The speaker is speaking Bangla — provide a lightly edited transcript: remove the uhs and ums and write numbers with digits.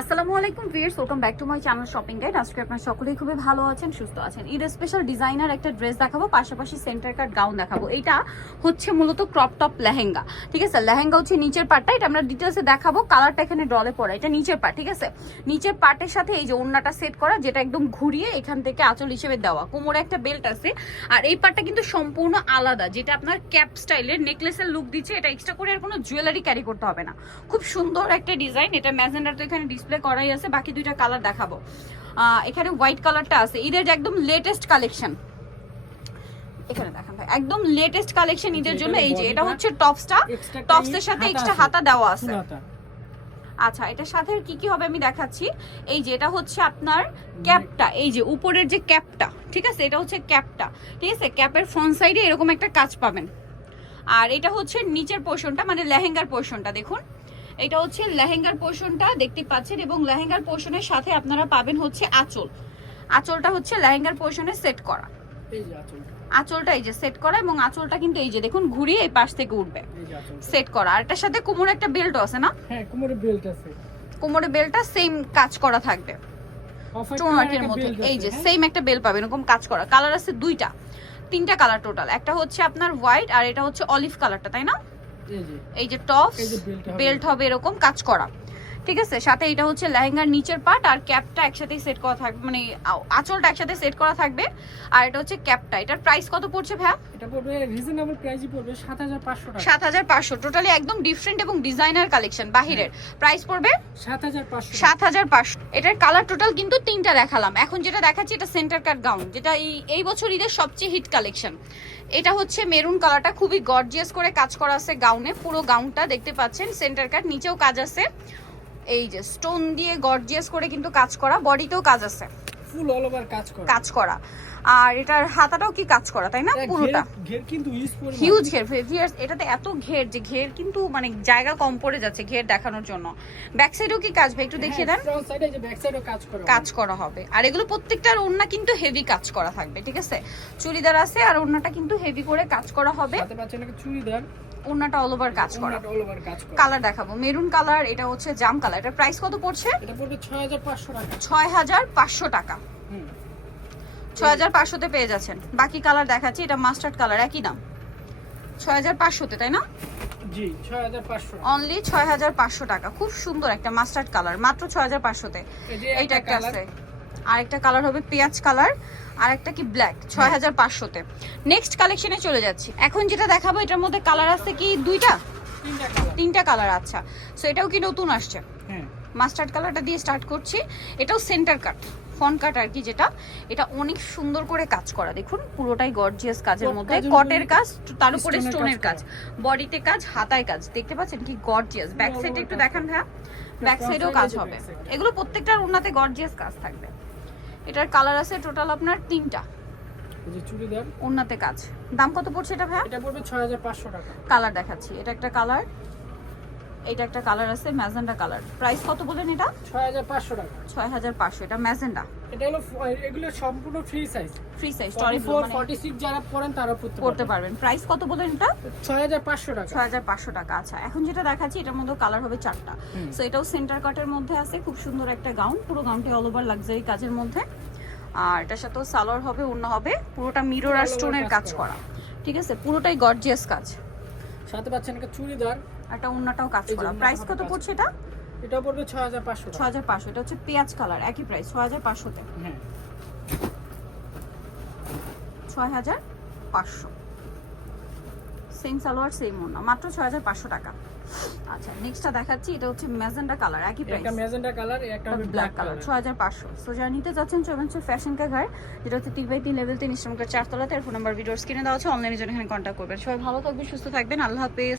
আসসালামু আলাইকুম viewers, welcome back to my channel shopping guide. আজকে আপনারা সকলেই খুবই ভালো আছেন, সুস্থ আছেন। ঈদ স্পেশাল ডিজাইনার একটা ড্রেস দেখাবো, পাশাপাশি সেন্টার কাট গাউন দেখাবো। এটা হচ্ছে মূলত ক্রপ টপ লেহেঙ্গা, ঠিক আছে। লেহেঙ্গা হচ্ছে নিচের পার্টটা, এটা আমরা ডিটেলসে দেখাবো। কালারটা এখানে ডলে পড়া, এটা নিচের পার্ট, ঠিক আছে। নিচের পার্টের সাথে এই যে ওড়নাটা সেট করা, যেটা একদম ঘুরিয়ে এখান থেকে আঁচল হিসেবে দেওয়া, কোমরে একটা বেল্ট আছে। আর এই পার্টটা কিন্তু সম্পূর্ণ আলাদা, যেটা আপনার ক্যাপ স্টাইলের নেকলেসের লুক দিচ্ছে। এটা এক্সট্রা করে আর কোনো জুয়েলারি ক্যারি করতে হবে না। খুব সুন্দর একটা ডিজাইন। এটা ম্যাজেন্ডার তো এখানে ডিসপ্লে করাই আছে, বাকি দুইটা কালার দেখাবো। এখানে হোয়াইট কালারটা আছে, ঈদের একদম লেটেস্ট কালেকশন। এখানে দেখেন ভাই, একদম লেটেস্ট কালেকশন ঈদের জন্য। এই যে এটা হচ্ছে টপসটা, টপসের সাথে এক্সট্রা হাতা দেওয়া আছে। আচ্ছা, এটার সাথে কি কি হবে আমি দেখাচ্ছি। এই যে এটা হচ্ছে আপনার ক্যাপটা, এই যে উপরের যে ক্যাপটা, ঠিক আছে, এটা হচ্ছে ক্যাপটা, ঠিক আছে। ক্যাপের ফ্রন্ট সাইডে এরকম একটা কাজ পাবেন। আর এটা হচ্ছে নিচের পোর্শনটা, মানে লেহেঙ্গার পোর্শনটা। দেখুন, এটা হচ্ছে লেহেঙ্গার পোর্শনটা দেখতে পাচ্ছেন, এবং লেহেঙ্গার পোর্শনের সাথে আপনারা পাবেন হচ্ছে আঁচল। আঁচলটা হচ্ছে লেহেঙ্গার পোর্শনে সেট করা, এই যে আঁচলটা এই যে সেট করা, এবং আঁচলটা কিন্তু এই যে দেখুন ঘুরিয়ে এই পাশ থেকে উঠবে, সেট করা। আর এটার সাথে কোমরে একটা বেল্ট আছে না? হ্যাঁ, কোমরে বেল্ট আছে। কোমরে বেল্টটা সেম কাজ করা থাকবে, স্টোনওয়ার্কের মধ্যে। এই যে সেম একটা বেল্ট পাবেন, এরকম কাজ করা। কালার আছে দুইটা, তিনটা কালার টোটাল। একটা হচ্ছে আপনার হোয়াইট, আর এটা হচ্ছে অলিভ কালারটা, তাই না? এই যে টপ বেল্ট হবে এরকম কাজ করা, ঠিক আছে। সাথে এটা হচ্ছে লেহেঙ্গার নিচের পার্ট, আর ক্যাপটা একসাথে সেট করা থাকবে, মানে আঁচলটা একসাথে সেট করা থাকবে। আর এটা হচ্ছে ক্যাপটা। এটার প্রাইস কত পড়ছে ভাই? এটা পড়বে রিজনেবল প্রাইসই পড়বে 7500 টাকা। 7500, টোটালি একদম ডিফারেন্ট এবং ডিজাইনার কালেকশন বাহিরের। প্রাইস পড়বে 7500। 7500। এটার কালার টোটাল কিন্তু তিনটা দেখালাম। এখন যেটা দেখাচ্ছি এটা সেন্টার কাট গাউন, যেটা এই বছর ঈদের সবচেয়ে হিট কালেকশন। এটা হচ্ছে মেরুন কালারটা, খুবই গর্জিয়াস করে কাজ করা আছে গাউনে। পুরো গাউনটা দেখতে পাচ্ছেন সেন্টার কাট, নিচেও কাজ আছে। এই যে স্টোন দিয়ে গর্জিয়াস করে কিন্তু কাজ করা, বডিতেও কাজ আছে, ফুল অল ওভার কাজ করা। আর এটার হাতাটাও কি কাজ করা, তাই না? পুরোটা ঘের কিন্তু হিউজ ঘের। এটাতে এত ঘের যে ঘের কিন্তু মানে জায়গা কম পড়ে যাচ্ছে ঘের দেখানোর জন্য। ব্যাক সাইডেও কি কাজ ভাই একটু দেখিয়ে দেন? ফ্রন্ট সাইডে যে ব্যাক সাইডেও কাজ করা হবে। আর এগুলো প্রত্যেকটার ওড়না কিন্তু হেভি কাজ করা থাকবে, ঠিক আছে। চুড়িদার আছে, আর ওড়নাটা কিন্তু হেভি করে কাজ করা হবে। সাথে পাচ্ছেন একটা চুড়িদার, ওড়নাটা অল ওভার কাজ করা। কালার দেখাবো, মেরুন কালার, এটা হচ্ছে জাম কালার। এটার প্রাইস কত পড়ছে? এটা পড়বে 6500 টাকা। 6500 টাকা। 6500 তে পেয়ে যাচ্ছেন। বাকি কালার দেখাচ্ছি। এটা মাস্টার্ড কালার, একই দাম 6500 তে, তাই না? জি, 6500 অনলি 6500 টাকা। খুব সুন্দর একটা মাস্টার্ড কালার, মাত্র 6500 তে। এইটা একটা আছে, আরেকটা কালার হবে পেঁয়াজ কালার, আর একটা কি ব্ল্যাক, 6500 তে। নেক্সট কালেকশনে চলে যাচ্ছি। এখন যেটা দেখাবো এটার মধ্যে কালার আছে কি দুইটা, তিনটা কালার। আচ্ছা, সো এটাও কি নতুন আসছে? হ্যাঁ, মাস্টার্ড কালারটা দিয়ে স্টার্ট করছি। এটাও সেন্টার কাট, ফন কাট আর কি, যেটা এটা অনেক সুন্দর করে কাজ করা। দেখুন পুরোটাই গর্জিয়াস কাজের মধ্যে, কটের কাজ, তার উপরে স্টোনের কাজ, বডিতে কাজ, হাতায় কাজ। দেখতে পাচ্ছেন কি গর্জিয়াস। ব্যাক সাইডে একটু দেখান ভাইয়া, ব্যাক সাইডেও কাজ হবে। এগুলো প্রত্যেকটার ওড়নাতে গর্জিয়াস কাজ থাকবে। এটার কালার আছে টোটাল আপনার তিনটা। এই যে চুড়িদার, ওড়নাতে কাজ। দাম কত পড়ছে এটা ভাই? এটা পড়বে 6500 টাকা। কালার দেখাচ্ছি, এটা একটা কালার, এটা একটা কালার আছে ম্যাজেন্ডা কালার। প্রাইস কত বলেন এটা? 6500 টাকা। 6500। এটা ম্যাজেন্ডা। এটা হলো, এগুলো সম্পূর্ণ ফ্রি সাইজ, ফ্রি সাইজ 44 46 যারা পরেন তারা পড়তে পারবেন। প্রাইস কত বলেন এটা? 6500 টাকা। 6500 টাকা। আচ্ছা, এখন যেটা দেখাচ্ছি এটার মধ্যে কালার হবে চারটা। সো এটাও সেন্টার কাটের মধ্যে আছে, খুব সুন্দর একটা গাউন, পুরো গাউনটা অল ওভার লাক্সারি কাজের মধ্যে। আর এটার সাথেও সালোয়ার হবে, ওড়না হবে, পুরোটা মিরর আর স্টোনের কাজ করা, ঠিক আছে। পুরোটাই গর্জিয়াস কাজ। সাথে পাচ্ছেন একটা চুড়িদার, একটা ওড়নাটাও কাজ করা। প্রাইস কত পড়ছে এটা? এটা পড়বে 6500। 6500। এটা হচ্ছে পেঁয়াজ কালার, একই প্রাইস 6500 তে। হ্যাঁ, 6500। সেম সালোয়ার সেম ওড়না, মাত্র 6500 টাকা। আচ্ছা, নেক্সটটা দেখাচ্ছি। এটা হচ্ছে ম্যাজেন্ডা কালার, একই প্রাইস। একটা ম্যাজেন্ডা কালার, একটা হবে ব্ল্যাক কালার, 6500। সো যারা নিতে যাচ্ছেন চলুন ফ্যাশন কা ঘর, যেটা হচ্ছে 3x3 লেভেল 3 ইস্টার্ন 4 তলাতে। আর ফোন নাম্বার ভিডিওর স্ক্রিনে দেওয়া আছে, অনলাইনে জন্য এখানে কন্ট্যাক্ট করবেন। সবাই ভালো থাকবেন, সুস্থ থাকবেন, আল্লাহ হাফেজ।